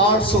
800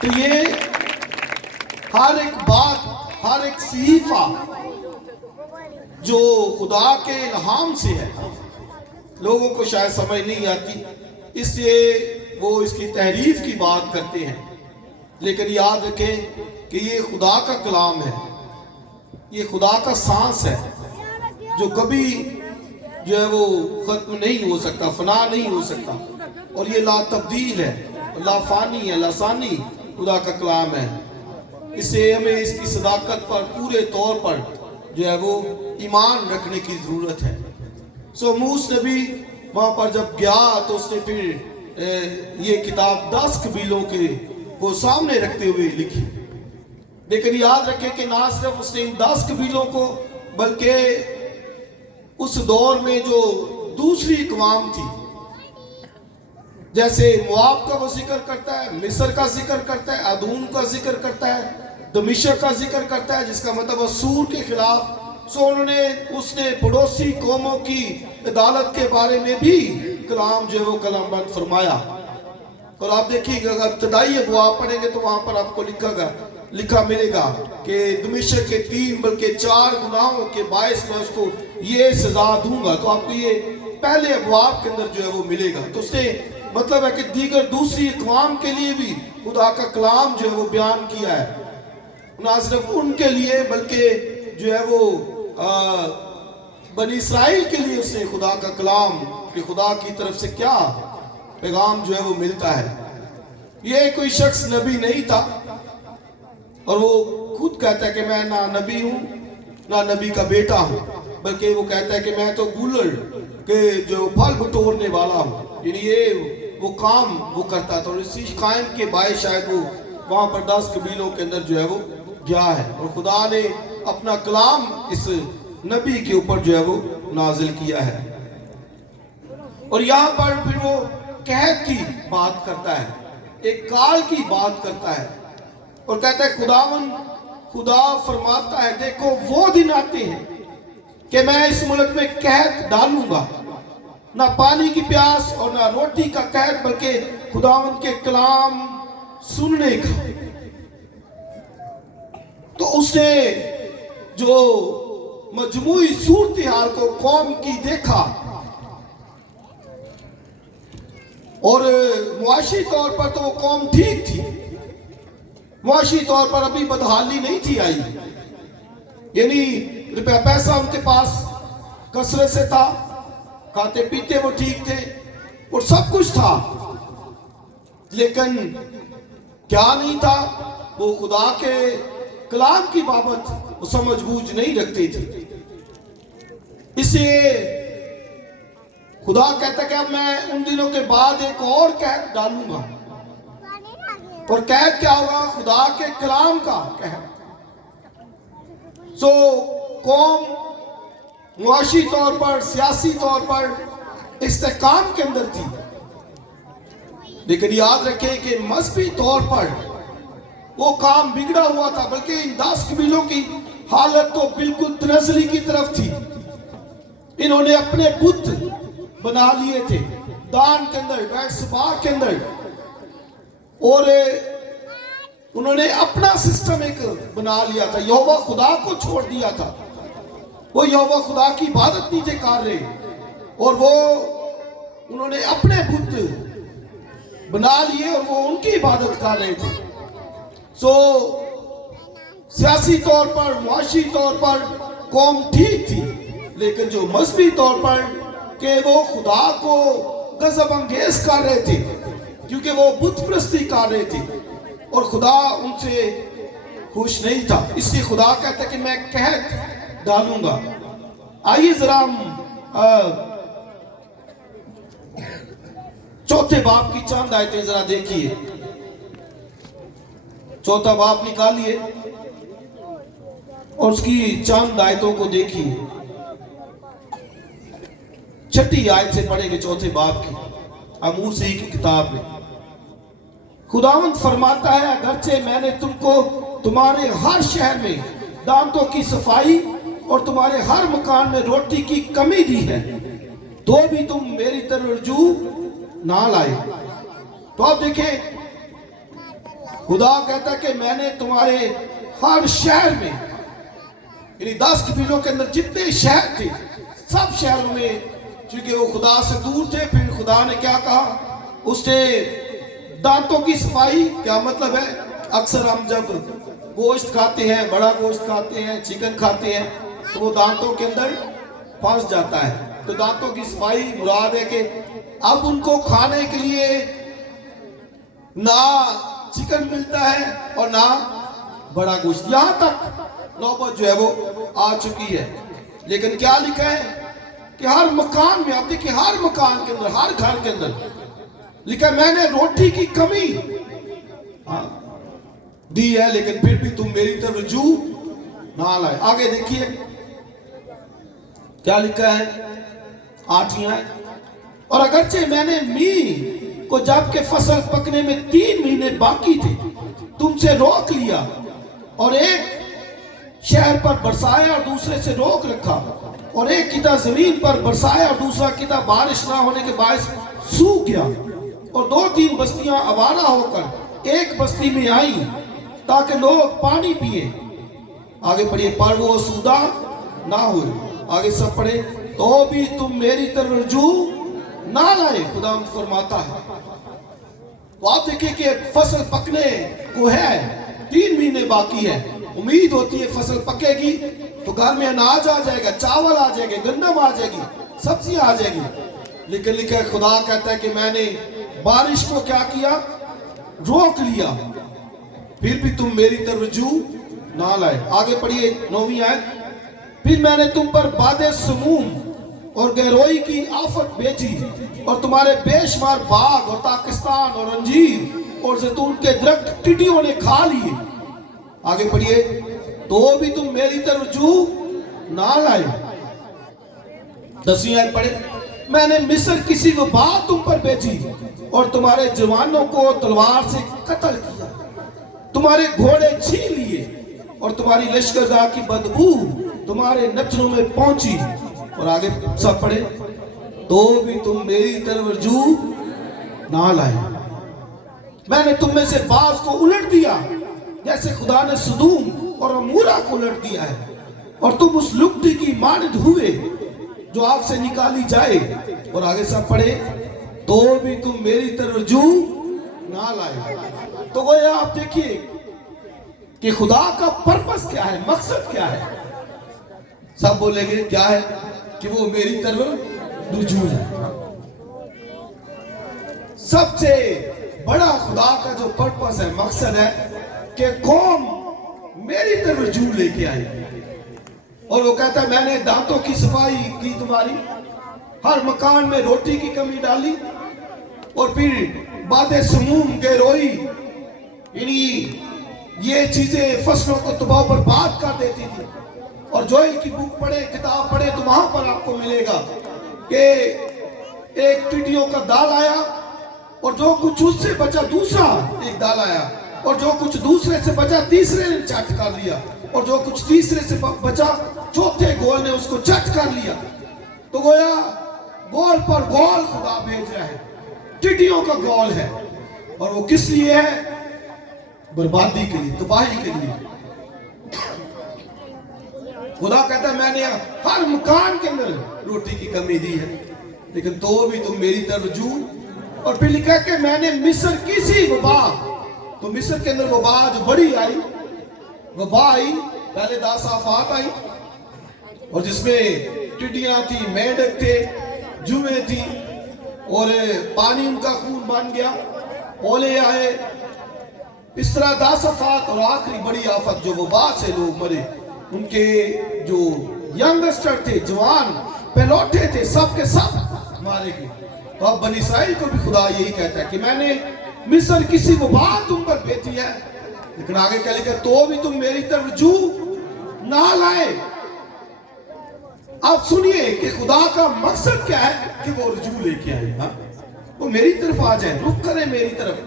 تو یہ ہر ایک بات، ہر ایک صحیفہ جو خدا کے الہام سے ہے، لوگوں کو شاید سمجھ نہیں آتی، اس لیے وہ اس کی تحریف کی بات کرتے ہیں، لیکن یاد رکھیں کہ یہ خدا کا کلام ہے، یہ خدا کا سانس ہے جو کبھی جو ہے وہ ختم نہیں ہو سکتا، فنا نہیں ہو سکتا، اور یہ لا تبدیل ہے، لا فانی ہے، لا ثانی خدا کا کلام ہے۔ اس سے ہمیں اس کی صداقت پر پورے طور پر جو ہے وہ ایمان رکھنے کی ضرورت ہے۔ موسیٰ نبی وہاں پر جب گیا تو اس نے پھر یہ کتاب 10 قبیلوں کے وہ سامنے رکھتے ہوئے لکھی، لیکن یاد رکھیں کہ نہ صرف اس نے ان 10 قبیلوں کو، بلکہ اس دور میں جو دوسری اقوام تھی، جیسے مواب کا وہ ذکر کرتا ہے، مصر کا ذکر کرتا ہے، ادوم کا ذکر کرتا ہے، دمشق کا ذکر کرتا ہے جس کا مطلب اسور کے خلاف، اس نے پڑوسی قوموں کی عدالت کے بارے میں بھی کلام جو ہے وہ کلام بند فرمایا۔ اور آپ دیکھیے کہ اگر ابتدائی ابواب پڑھیں گے تو وہاں پر آپ کو لکھا ملے گا کہ دمشق کے 3 بلکہ 4 گناہوں کے باعث میں اس کو یہ سزا دوں گا، تو آپ کو یہ پہلے ابواب کے اندر جو ہے وہ ملے گا۔ تو اس نے مطلب ہے کہ دوسری اقوام کے لیے بھی خدا کا کلام جو ہے وہ بیان کیا ہے، نہ صرف ان کے لیے بلکہ جو ہے وہ بنی اسرائیل کے لیے اس نے خدا کا کلام، کہ خدا کی طرف سے کیا پیغام جو ہے وہ ملتا ہے۔ یہ کوئی شخص نبی نہیں تھا، اور وہ خود کہتا ہے کہ میں نہ نبی ہوں نہ نبی کا بیٹا ہوں، بلکہ وہ کہتا ہے کہ میں تو گولڑ کے جو پھل بٹورنے والا ہوں، یعنی یہ وہ کام وہ کرتا تھا، اور اسی قائم کے باعث شاید وہ وہاں پر 10 قبیلوں کے اندر جو ہے وہ گیا ہے، اور خدا نے اپنا کلام اس نبی کے اوپر جو ہے وہ نازل کیا ہے۔ اور یہاں پر پھر وہ قحط کی بات کرتا ہے، ایک کال کی بات کرتا ہے، اور کہتا ہے خدا فرماتا ہے دیکھو وہ دن آتے ہیں کہ میں اس ملک میں قحط ڈالوں گا، نہ پانی کی پیاس اور نہ روٹی کا قحط، بلکہ خداوند کے کلام سننے کا۔ تو اس نے جو مجموعی صورتحال کو قوم کی دیکھا، اور معاشی طور پر تو وہ قوم ٹھیک تھی، معاشی طور پر ابھی بدحالی نہیں تھی آئی، یعنی روپیہ پیسہ ان کے پاس کثرت سے تھا، کھاتے پیتے وہ ٹھیک تھے، اور سب کچھ تھا، لیکن کیا نہیں تھا؟ وہ خدا کے کلام کی بابت وہ سمجھ بوجھ نہیں رکھتے تھے۔ اس لیے خدا کہتا ہے کہ اب میں ان دنوں کے بعد ایک اور قحط ڈالوں گا، اور قحط کیا ہوگا؟ خدا کے کلام کا قحط۔ قوم معاشی طور پر، سیاسی طور پر استحکام کے اندر تھی، لیکن یاد رکھیں کہ مذہبی طور پر وہ کام بگڑا ہوا تھا، بلکہ ان 10 قبیلوں کی حالت تو بالکل تنزلی کی طرف تھی۔ انہوں نے اپنے بت بنا لیے تھے دان کے اندر، بیت سبا کے اندر، اور انہوں نے اپنا سسٹم ایک بنا لیا تھا، یہوہ خدا کو چھوڑ دیا تھا، وہ یہوہ خدا کی عبادت نہیں تھے کر رہے، اور وہ انہوں نے اپنے بت بنا لیے اور وہ ان کی عبادت کر رہے تھے۔ سیاسی طور پر، معاشی طور پر قوم ٹھیک تھی، لیکن جو مذہبی طور پر کہ وہ خدا کو غضب انگیز کر رہے تھے، کیونکہ وہ بت پرستی کر رہے تھے، اور خدا ان سے خوش نہیں تھا۔ اس لیے خدا کہتا ہے کہ میں قحط ڈالوں گا۔ آئیے ذرا ہم چوتھے باب کی چند آیتیں ذرا دیکھیے، چوتھا باب نکالیے اور اس کی چند آیتوں کو دیکھیے۔ 6 آیت سے پڑھیں گے چوتھے باب کی، موسیٰ کی کتاب میں۔ خداوند فرماتا ہے اگرچہ میں نے تم کو تمہارے ہر شہر میں دانتوں کی صفائی اور تمہارے ہر مکان میں روٹی کی کمی دی ہے، تو بھی تم میری طرف رجوع نہ لائے۔ تو آپ دیکھیں خدا کہتا ہے کہ میں نے تمہارے ہر شہر میں، یعنی 10 قبیلوں کے اندر جتنے شہر تھے سب شہروں میں، چونکہ وہ خدا سے دور تھے، پھر خدا نے کیا کہا، اس نے دانتوں کی صفائی، کیا مطلب ہے، اکثر ہم جب گوشت کھاتے ہیں، بڑا گوشت کھاتے ہیں، چکن کھاتے ہیں، تو وہ دانتوں کے اندر پھنس جاتا ہے، تو دانتوں کی صفائی مراد ہے کہ اب ان کو کھانے کے لیے نہ چکن ملتا ہے اور نہ بڑا گوشت، یہاں تک نوبت جو ہے وہ آ چکی ہے۔ لیکن کیا لکھا ہے کہ ہر مکان میں، آپ دیکھیں ہر مکان کے اندر، ہر گھر کے اندر لکھا ہے میں نے روٹی کی کمی دی ہے، لیکن پھر بھی تم میری طرف رجوع نہ لائے۔ آگے دیکھیے کیا لکھا ہے، 8ویں آیت، اور اگرچہ میں نے می کو جب کہ فصل پکنے میں 3 مہینے باقی تھے تم سے روک لیا، اور ایک شہر پر برسایا اور دوسرے سے روک رکھا، اور ایک قطعہ زمین پر برسایا اور دوسرا قطعہ بارش نہ ہونے کے باعث سوکھ گیا، اور 2-3 بستیاں آوارہ ہو کر ایک بستی میں آئیں تاکہ لوگ پانی پیئیں۔ آگے پڑھیے، پر وہ آسودہ نہ ہوئے۔ آگے سب پڑھے، تو بھی تم میری طرف رجوع نہ لائے، خدا فرماتا ہے۔ تو آپ دیکھیں کہ فصل پکنے کو ہے، 3 مہینے باقی ہے، امید ہوتی ہے فصل پکے گی تو گھر میں اناج آ جائے گا، چاول آ جائے گا، گندم آ جائے گی، سبزیاں آ جائے گی، لیکن لکھا ہے خدا کہتا ہے کہ میں نے بارش کو کیا کیا، روک لیا، پھر بھی تم میری طرف رجوع نہ لائے۔ آگے پڑھیے 9ویں آیت، پھر میں نے تم پر باد سموم اور گہروئی کی آفت بھیجی، اور تمہارے بے شمار باغ اور پاکستان اور انجیر اور زیتون کے درخت ٹڈیوں نے کھا لیے۔ آگے پڑھیے، تو بھی تم میری طرف رجوع نہ لائے۔ 10ویں آیت پڑھے، میں نے مصر کسی وبا تم پر بھیجی اور تمہارے جوانوں کو تلوار سے قتل کیا، تمہارے گھوڑے چھین لیے، اور تمہاری لشکرگاہ کی بدبو تمہارے نتنوں میں پہنچی۔ اور آگے سب پڑھے، تو بھی تم میری طرف رجوع نہ لائے۔ میں نے تم میں سے بعض کو الٹ دیا جیسے خدا نے سدوم اور عمورہ کو الٹ دیا ہے، اور تم اس لکڑی کی مانند ہوئے جو آگ سے نکالی جائے۔ اور آگے سب پڑھے، تو بھی تم میری طرف رجوع نہ لائے۔ تو وہ آپ دیکھیے کہ خدا کا پرپس کیا ہے، مقصد کیا ہے، سب بولیں گے کیا ہے، کہ وہ میری طرف رجوع ہے۔ سب سے بڑا خدا کا جو پرپس ہے، مقصد ہے کہ قوم میری طرف رجوع لے کے آئے، اور وہ کہتا ہے میں نے دانتوں کی صفائی کی تمہاری، ہر مکان میں روٹی کی کمی ڈالی، اور پھر باد سموم، گہروئی، یعنی یہ چیزیں فصلوں کو تباہ و برباد کر دیتی تھی۔ اور جوئل کی بک پڑھے، کتاب پڑھے تو وہاں پر آپ کو ملے گا کہ ایک ٹڈیوں کا دال آیا، اور جو کچھ اس سے بچا دوسرا ایک دال آیا، اور جو کچھ دوسرے سے بچا تیسرے نے چٹ کر لیا، اور جو کچھ تیسرے سے بچا چوتھے گول نے اس کو چٹ کر لیا۔ تو گویا گول پر گول خدا بھیج رہا ہے، ٹڈیوں کا گول ہے، اور وہ کس لیے ہے، بربادی کے لیے، تباہی کے لیے۔ خدا کہتا ہے میں نے ہر مکان کے اندر روٹی کی کمی دی ہے، لیکن تو بھی تم میری طرف رجوع۔ اور پھر لکھا کہ میں نے مصر کسی وبا، تو مصر کے اندر وبا جو بڑی آئی، وبا آئی، پہلے 10 آفات آئی، اور جس میں ٹڈیاں تھی، مینڈک تھے، جوئیں تھی، اور پانی ان کا خون بن گیا، اولے آئے، اس طرح 10 آفات، اور آخری بڑی آفت جو وبا سے لوگ مرے، ان کے جو ینگسٹر تھے، جوان پہلوٹے تھے، سب کے سب مارے گئے۔ تو اب بنی اسرائیل کو بھی خدا یہی کہتا ہے کہ میں نے مصر کسی وبا تم پر بھیجی ہے، لیکن آگے کیا لکھا، تو بھی تم میری طرف رجوع نہ لائے۔ آپ سنیے کہ خدا کا مقصد کیا ہے، کہ وہ رجوع لے کے آئے، وہ میری طرف آ جائیں، رخ کریں میری طرف،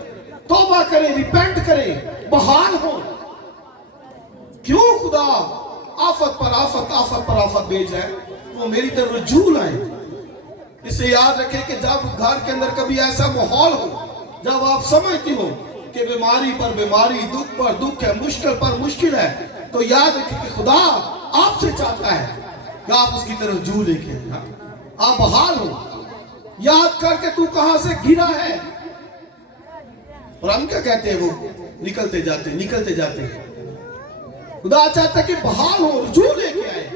توبہ کریں، ریپینٹ کریں، بحال ہوں۔ کیوں خدا آفت پر آفت، آفت پر آفت بھیج رہا ہے، وہ میری طرف رجوع لائیں۔ اسے یاد رکھیں کہ جب گھر کے اندر کبھی ایسا ماحول ہو، جب آپ سمجھتی ہو کہ بیماری پر بیماری، دکھ پر دکھ ہے، مشکل پر مشکل ہے، تو یاد رکھیں کہ خدا آپ سے چاہتا ہے کہ آپ اس کی طرف رجوع لے کے آپ بحال ہو. یاد کر کے تو کہاں سے گرا ہے. اور ہم کیا کہتے ہیں؟ وہ نکلتے جاتے. خدا چاہتا ہے کہ بحال ہو، رجوع لے کے آئے،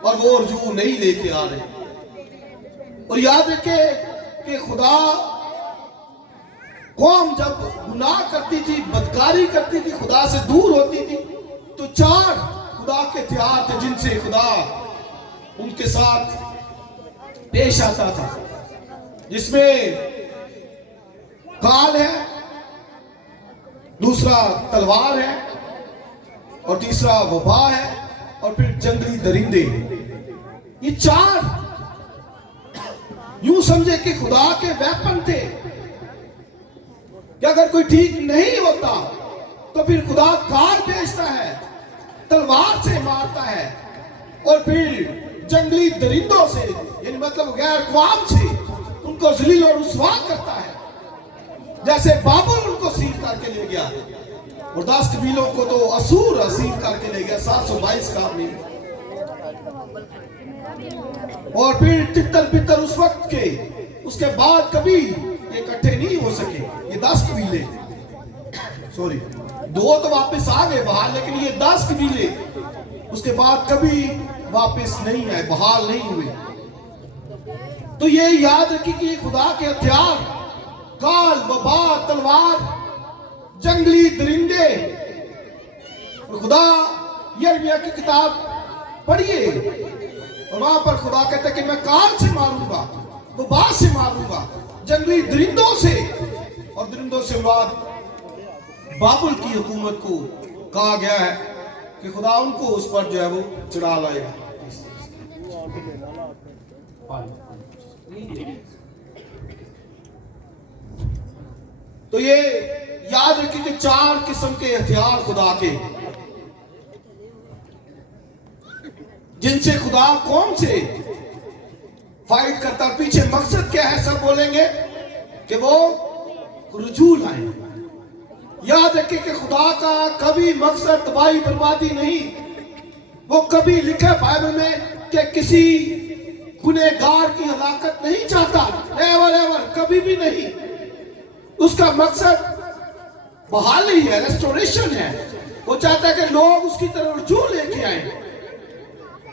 اور وہ رجوع نہیں لے کے آ رہے. اور یاد رکھے کہ خدا قوم جب گناہ کرتی تھی، بدکاری کرتی تھی، خدا سے دور ہوتی تھی، تو 4 خدا کے ہتھیار تھے جن سے خدا ان کے ساتھ پیش آتا تھا، جس میں کال ہے، دوسرا تلوار ہے، اور تیسرا وبا ہے، اور پھر جنگلی درندے. یہ 4 یوں سمجھے کہ خدا کے ویپن تھے کہ اگر کوئی ٹھیک نہیں ہوتا تو پھر خدا کال بھیجتا ہے، تلوار سے مارتا ہے، اور پھر جنگلی درندوں سے، یعنی مطلب غیر اقوام سے ان کو ذلیل اور رسوا کرتا ہے. جیسے بابل ان کو اسیر کر کے لے گیا، اور 10 قبیلوں کو تو اسور اسیر کر کے لے گیا، 722 کا نہیں. اور پھر تتر پتر اس وقت کے، اس کے بعد کبھی یہ اکٹھے نہیں ہو سکے. یہ 10 قبیلے، سوری 2 تو واپس آ گئے باہر، لیکن یہ 10 قبیلے اس کے بعد کبھی واپس نہیں آئے، بحال نہیں ہوئے. تو یہ یاد رکھی کہ خدا کے ہتھیار کال، وبا، تلوار، جنگلی درندے. اور خدا یرمیہ کی کتاب پڑھیے، اور وہاں پر خدا کہتا ہے کہ میں کال سے ماروں گا، وبا سے ماروں گا، جنگلی درندوں سے. اور درندوں سے بعد بابل کی حکومت کو کہا گیا ہے کہ خدا ان کو اس پر جو ہے وہ چڑھا لائے گا. تو یہ یاد رکھیں کہ 4 قسم کے ہتھیار خدا کے، جن سے خدا قوم سے فائٹ کرتا. پیچھے مقصد کیا ہے سب بولیں گے کہ وہ رجوع لائیں. یاد رکھیں کہ خدا کا کبھی مقصد تباہی بربادی نہیں. وہ کبھی لکھا بائبل میں کہ کسی گنہگار کی ہلاکت نہیں چاہتا، ایور کبھی بھی نہیں. اس کا مقصد بحالی ہے، ریسٹوریشن ہے. وہ چاہتا ہے کہ لوگ اس کی طرف رجوع لے کے آئیں،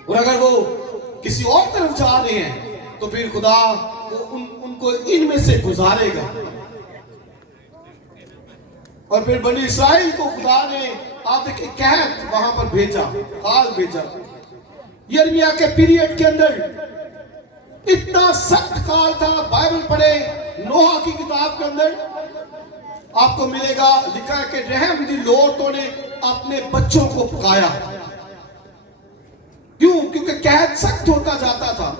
اور اگر وہ کسی اور طرف جا رہے ہیں تو پھر خدا ان کو ان میں سے گزارے گا. اور پھر بنی اسرائیل کو خدا نے آپ ایک قحط وہاں پر بھیجا، کال بھیجا. یرمیہ کے پیریڈ کے اندر اتنا سخت کال تھا. بائبل پڑھے نوح کی کتاب کے اندر آپ کو ملے گا، لکھا ہے کہ رحم دل عورتوں نے اپنے بچوں کو پکایا. کیوں؟ کیونکہ قحط سخت ہوتا جاتا تھا.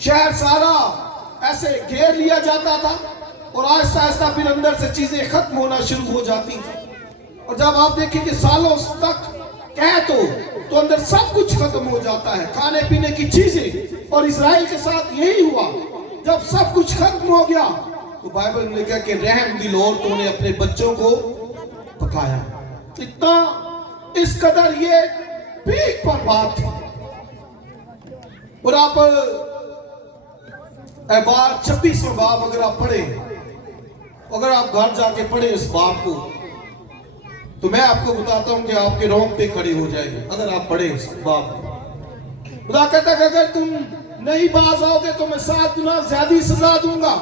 شہر سارا ایسے گھیر لیا جاتا تھا، اور آہستہ آہستہ پھر اندر سے چیزیں ختم ہونا شروع ہو جاتی تھیں. اور جب آپ دیکھیں کہ سالوں تک قحط ہو تو اندر سب کچھ ختم ہو جاتا ہے، کھانے پینے کی چیزیں. اور اسرائیل کے ساتھ یہی ہوا. جب سب کچھ ختم ہو گیا تو بائبل میں لکھا کہ رحم دل عورتوں نے اپنے بچوں کو پکایا. اتنا اس قدر یہ پیک پر بات تھی. اور آپ بار 26 باب اگر آپ پڑھیں، اگر آپ گھر جا کے پڑھیں اس باب کو، تو میں آپ کو بتاتا ہوں کہ آپ کے رونگٹے کھڑے ہو جائیں گے اگر آپ پڑھیں اس باب. خدا کہتا ہے کہ اگر تم نہیں باز آؤ گے تو میں 7 گنا زیادہ سزا دوں گا.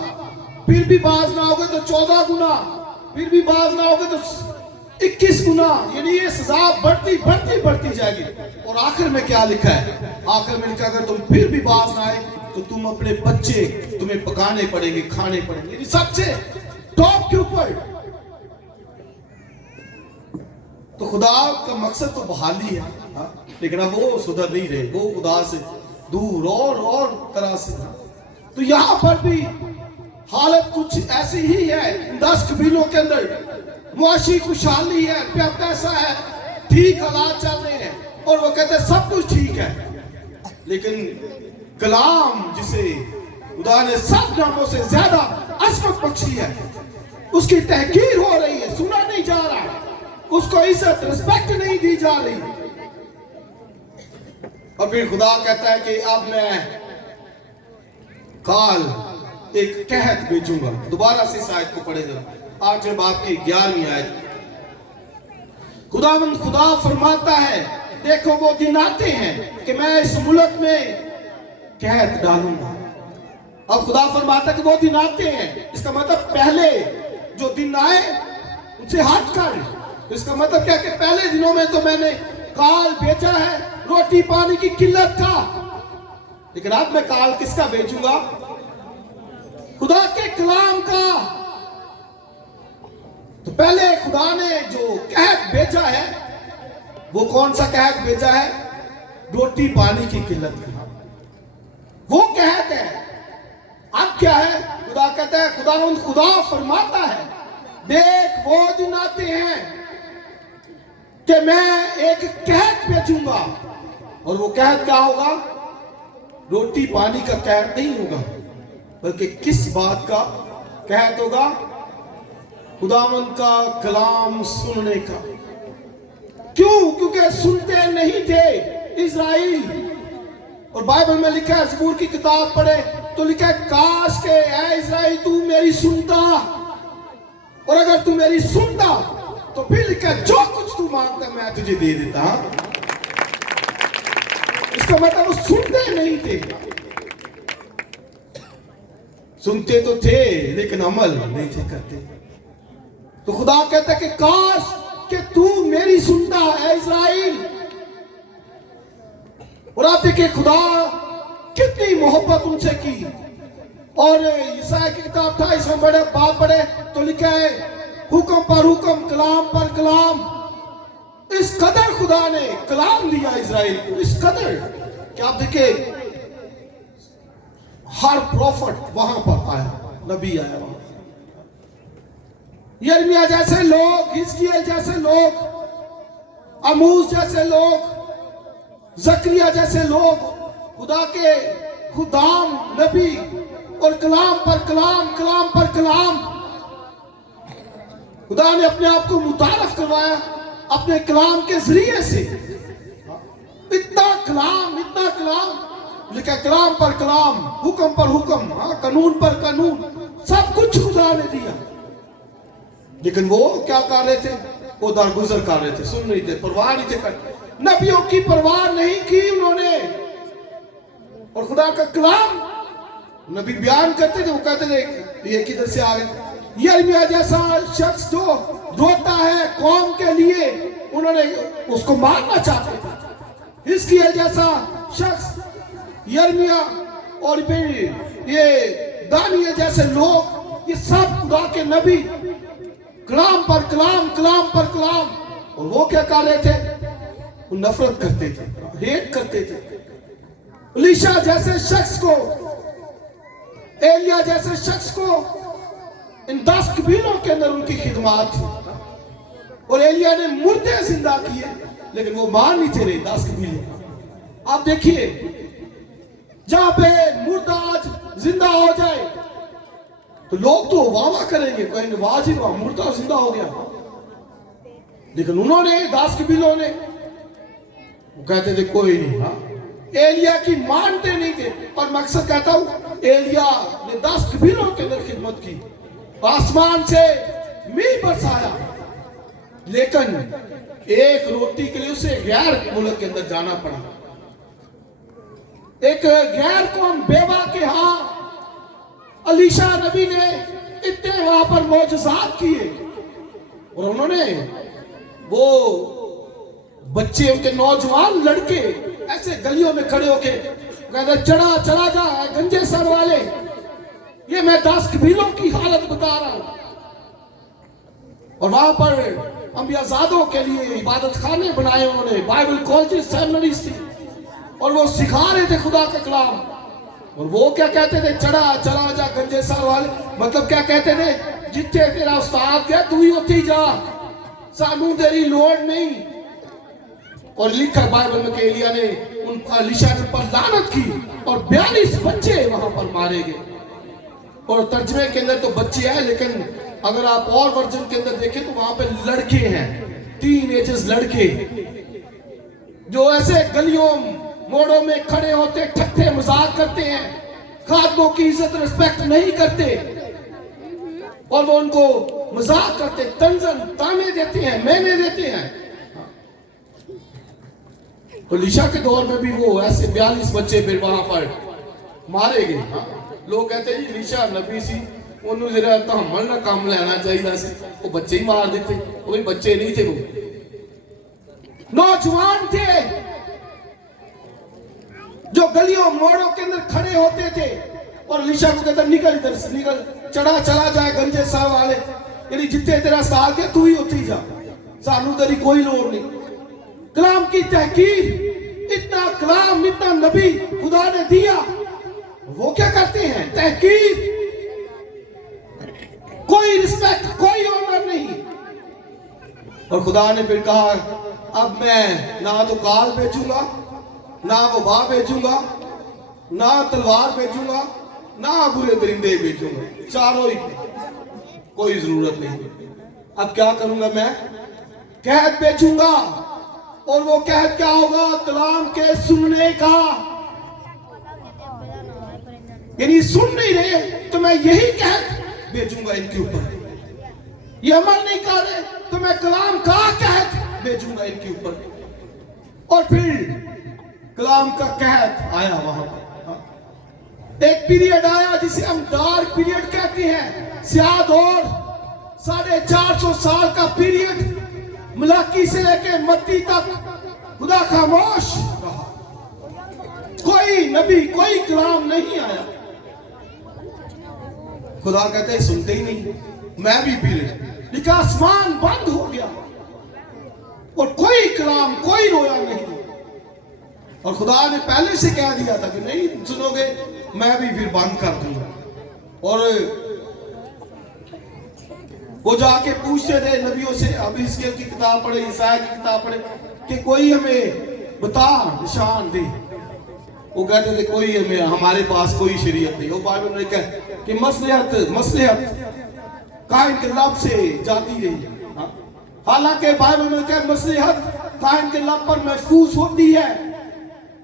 پھر بھی باز نہ ہوگے تو 14 گنا، پھر بھی باز نہ ہوگے تو 21 گنا. یعنی یہ سزا بڑھتی جائے گی. اور آخر میں کیا لکھا ہے؟ آخر میں لکھا اگر تم پھر بھی باز نہ آئے تو تم اپنے بچے تمہیں پکانے پڑیں گے، کھانے پڑیں گے. یعنی سب سے ٹاپ کے اوپر. تو خدا کا مقصد تو بحالی ہے، لیکن اب وہ سدھر نہیں رہے، وہ خدا سے دور اور طرح سے. تو یہاں پر بھی حالت کچھ ایسی ہی ہے. 10 قبیلوں کے اندر معاشی خوشحالی ہے، پیسہ ہے، ٹھیک حالات چل رہے ہیں، اور وہ کہتے ہیں سب کچھ ٹھیک ہے. لیکن کلام جسے خدا نے سب ناموں سے زیادہ عظمت بخشی ہے، اس کی تحقیر ہو رہی ہے، سنا نہیں جا رہا، اس کو عزت رسپیکٹ نہیں دی جا رہی. اور پھر خدا کہتا ہے کہ اب میں کال ایک قحط بھیجوں گا. دوبارہ سے اس آیت کو پڑھے ذرا، 8ویں باب کی 11ویں آیت. خدا فرماتا ہے دیکھو وہ دن آتے ہیں کہ میں اس ملک میں قحط ڈالوں گا. اب خدا فرماتا ہے کہ وہ دن آتے ہیں، اس کا مطلب پہلے جو دن آئے ان سے ہٹ کر. اس کا مطلب کیا کہ پہلے دنوں میں تو میں نے کال بھیجا ہے روٹی پانی کی قلت کا، لیکن اب میں کال کس کا بھیجوں گا؟ خدا کے کلام کا. تو پہلے خدا نے جو قحط بھیجا ہے وہ کون سا قحط بھیجا ہے؟ روٹی پانی کی قلت کا، وہ قحط ہے. اب کیا ہے؟ خدا کہتا ہے خدا فرماتا ہے دیکھ وہ دن آتے ہیں کہ میں ایک قحط بھیجوں گا. اور وہ قحط کیا ہوگا؟ روٹی پانی کا قحط نہیں ہوگا، بلکہ کس بات کا قحط ہوگا؟ خداوند کا کلام سننے کا. کیوں؟ کیونکہ سنتے نہیں تھے اسرائیل. اور بائبل میں لکھا ہے، زبور کی کتاب پڑھے تو لکھا ہے کاش کہ اے اسرائیل تو میری سنتا، اور اگر تو میری سنتا تو پھر لکھا ہے جو کچھ تو مانگتا میں تجھے دے دیتا. اس کا مطلب وہ سنتے نہیں تھے. سنتے تو تھے لیکن عمل نہیں تھے کرتے. تو خدا کہتا ہے کہ کاش کہ تو میری سنتا اے اسرائیل. اور آپ دیکھیں خدا کتنی محبت ان سے کی. اور یسایا کی کتاب 28 بڑے باب پڑھے تو لکھا ہے حکم پر حکم، کلام پر کلام. اس قدر خدا نے کلام دیا اسرائیل کو، اس قدر کہ آپ دیکھیں ہر پروفٹ وہاں پر آیا، نبی آیا وہاں. یرمیہ جیسے لوگ، حزقیل جیسے لوگ، آموز جیسے لوگ، زکریا جیسے لوگ خدا کے خدام نبی، اور کلام پر کلام، کلام پر کلام. خدا نے اپنے آپ کو متعارف کروایا اپنے کلام کے ذریعے سے. اتنا کلام لکھا کلام پر کلام، حکم پر حکم، قانون پر قانون، سب کچھ خدا نے دیا. لیکن وہ کیا کر رہے تھے؟ وہ درگزر کر رہے تھے، سن نہیں تھے، پرواہ نہیں تھے کرتے. نبیوں کی پرواہ نہیں کی انہوں نے. اور خدا کا کلام نبی بیان کرتے تھے، وہ کہتے تھے یہ کدھر سے آ گئے. یرمیہ جیسا شخص جو روتا ہے قوم کے لیے، انہوں نے اس کو مارنا چاہتے تھے. حزقیل جیسا شخص، یرمیہ، اور پھر یہ دانیہ جیسے لوگ، یہ سب خدا کے نبی، کلام پر کلام، کلام پر کلام. اور وہ کیا کر رہے تھے؟ وہ نفرت کرتے تھے، ہیٹ کرتے تھے. الیشا جیسے شخص کو، ایلیا جیسے شخص کو، ان 10 قبیلوں کے اندر ان کی خدمات تھی. اور ایلیا نے مردے زندہ کیے، لیکن وہ مان نہیں تھے رہے 10 قبیلے. آپ دیکھیے جہاں پہ مردہ آج زندہ ہو جائے تو لوگ تو واہ واہ کریں گے، کہیں گے واہ جی واہ، مردہ زندہ ہو گیا. لیکن انہوں نے 10 قبیلوں نے وہ کہتے تھے کوئی نہیں. ایلیا کی مانتے نہیں تھے. اور مقصد کہتا ہوں ایلیا نے 10 قبیلوں کے اندر خدمت کی، آسمان سے میل برسایا، لیکن ایک روٹی کے لیے اسے غیر ملک کے اندر جانا پڑا. ایک غیر قوم بیوہ کے ہاں الیشا نبی نے اتنے وہاں پر معجزات کیے. اور انہوں نے وہ بچے، ان کے نوجوان لڑکے ایسے گلیوں میں کھڑے ہو کے کہتے چلا جا گنجے سر والے، یہ میں 10 قبیلوں کی حالت بتا رہا ہوں. اور وہاں پر انبیاء زادوں کے لیے عبادت خانے بنائے انہوں نے، بائبل کالجز، سیمنریز تھی، اور وہ سکھا رہے تھے خدا کا کلام. اور وہ کیا کہتے تھے؟ چلا جا گنجے سر والے. مطلب کیا کہتے تھے؟ جتنے تیرا استاد گیا تو ہی ہوتی جا، سانو تیری لوڑ نہیں. اور لکھا بائبل میں کہ ایلیا نے ان پر الیشا پر لعنت کی اور 42 بچے وہاں پر مارے گئے. اور ترجمے کے اندر تو بچے آئے، لیکن اگر آپ اور ورژن کے اندر دیکھیں تو وہاں پہ لڑکے ہیں، ٹین ایجز لڑکے، جو ایسے گلیوں موڑوں میں کھڑے ہوتے ٹھٹھے مذاق کرتے ہیں، خاتموں کی عزت رسپیکٹ نہیں کرتے، اور وہ ان کو مذاق کرتے، تنزن تانے دیتے ہیں، مینے دیتے ہیں. تو لیشا کے دور میں بھی وہ ایسے 42 بچے پھر وہاں پر مارے گئے. لوگ کہتے ہیں جی لیشا نبی سی، انہوں ذرا تحمل نہ کام لینا چاہیے سی، وہ بچے ہی مار دیتے. کوئی بچے نہیں تھے، وہ نوجوان تھے جو گلیوں موڑوں کے اندر کھڑے ہوتے تھے اور لیشا کو کہتا نکل ادھر سے، نکل، چلا جائے گنجے صاحب والے، یعنی جتنے تیرا سال گیا تو ہی ہوتی جا، سانو تیری کوئی لوڑ نہیں. کلام کی تحقیر، اتنا کلام، اتنا نبی خدا نے دیا، وہ کیا کرتے ہیں؟ تحقیر، کوئی رسپیکٹ، کوئی آنر نہیں. اور خدا نے پھر کہا اب میں نہ تو کال بیچوں گا، نہ وبا بیچوں گا، نہ تلوار بیچوں گا، نہ برے درندے بیچوں گا، چاروں ہی کوئی ضرورت نہیں. اب کیا کروں گا میں؟ قحط بیچوں گا. اور وہ قحط کیا ہوگا؟ کلام کے سننے کا. یعنی سن نہیں رہے تو میں یہی قحط بیچوں گا ان کے اوپر. یہ عمل نہیں کر رہے تو میں کلام کا قحط بیچوں گا ان کے اوپر. اور پھر کلام کا قحط آیا وہاں پر. ایک پیریڈ آیا جسے ہم ڈارک پیریڈ کہتے ہیں، سیاہ دور، 450 سال کا پیریڈ. ملاکی سے لے کے متی تک خدا خاموش رہا، کوئی نبی، کوئی کلام نہیں آیا. خدا کہتے ہیں سنتے ہی نہیں. میں بھی پیریڈ لیکن آسمان بند ہو گیا اور کوئی کلام، کوئی رویا نہیں. اور خدا نے پہلے سے کہہ دیا تھا کہ نہیں سنو گے، میں بھی پھر بند کر دوں گا. اور وہ جا کے پوچھتے تھے نبیوں سے، ابھی اس کی کتاب پڑھے، عیسائی کی کتاب پڑھے، کہ کوئی ہمیں بتا نشان دے. وہ کہتے تھے کوئی ہمارے پاس کوئی شریعت نہیں. وہ بائبل نے کہا کہ مصلحت قائم کے لب سے جاتی رہی. حالانکہ بائبل میں کہا مصلحت قائم کے لب پر محفوظ ہوتی ہے.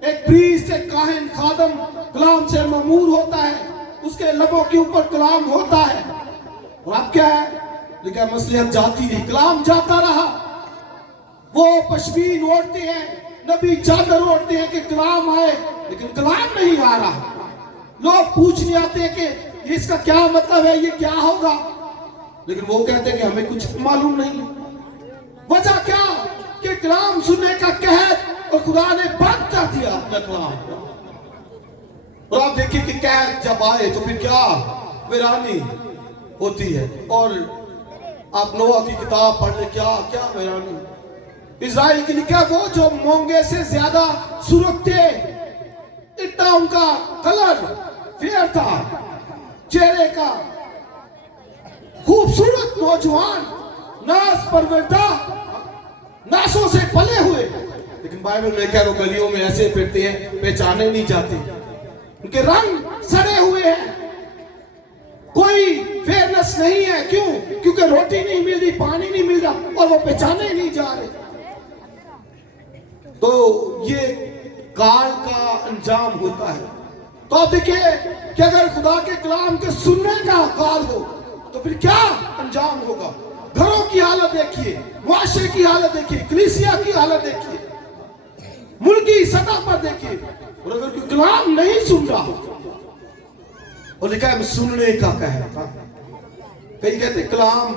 ایک پریسٹ، ایک کاہن، خادم کلام سے مأمور ہوتا ہے، اس کے لبوں کے اوپر کلام ہوتا ہے. اور اب کیا ہے؟ لیکن مصلحت جاتی رہی، کلام جاتا رہا. وہ پشمین اوڑھتے ہیں، نبی چادر اوڑھتے ہیں کہ کلام آئے، لیکن کلام نہیں آ رہا. لوگ پوچھنے آتے ہیں کہ اس کا کیا مطلب ہے، یہ کیا ہوگا، لیکن وہ کہتے ہیں کہ ہمیں کچھ معلوم نہیں. وجہ کیا؟ کہ کلام سننے کا قحط، اور خدا نے بند کر دیا اپنا کلام. اور آپ دیکھیں کہ قحط جب آئے تو پھر کیا ویرانی ہوتی ہے. اور آپ نوح کی کتاب پڑھ لیں، کیا ویرانی. اسرائیل کے لکھا وہ جو مونگے سے زیادہ سرخ تھے، اتنا ان کا کلر فیئر تھا، چہرے کا خوبصورت نوجوان، ناز پروردہ، ناسوں سے پلے ہوئے. لیکن بائبل میں کہہ رہا گلیوں میں ایسے پھرتے ہیں پہچانے نہیں جاتے. ان کے رنگ سڑے ہوئے ہیں، کوئی فیئرنس نہیں ہے. کیوں؟ کیونکہ روٹی نہیں مل رہی، پانی نہیں مل رہا، اور وہ پہچانے نہیں جا رہے. تو یہ کال کا انجام ہوتا ہے. تو آپ دیکھیں کہ اگر خدا کے کلام کے سننے کا کال ہو تو پھر کیا انجام ہوگا. گھروں کی حالت دیکھیے، معاشرے کی حالت دیکھیے، کلیسیا کی حالت دیکھیے، ملکی سطح پر دیکھیے. اور اگر کوئی کلام نہیں سن رہا، اور لکھا ہے سننے کا قحط. کئی کہتے کلام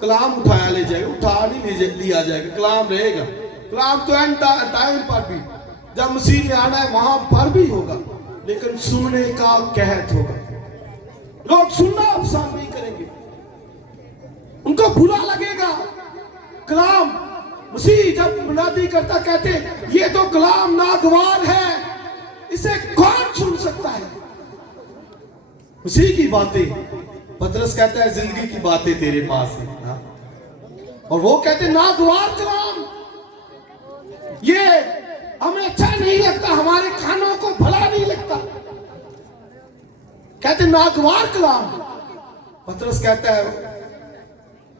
اٹھایا لے جائے گا، اٹھا نہیں لیا جائے گا، کلام رہے گا. کلام تو اینڈ ٹائم پر بھی، جب مسیح نے آنا ہے وہاں پر بھی ہوگا، لیکن سننے کا قحط ہوگا. لوگ سننا پسند نہیں کریں گے، ان کو برا لگے گا. کلام مسیح جب منادی کرتا کہتے یہ تو کلام ناگوار ہے، اسے کون سن سکتا ہے. مسیح کی باتیں، پطرس کہتا ہے زندگی کی باتیں تیرے پاس ہیں، اور وہ کہتے ناگوار کلام، یہ ہمیں اچھا نہیں لگتا، ہمارے کھانوں کو بھلا نہیں لگتا. کہتے ناگوار کلام. پطرس کہتا ہے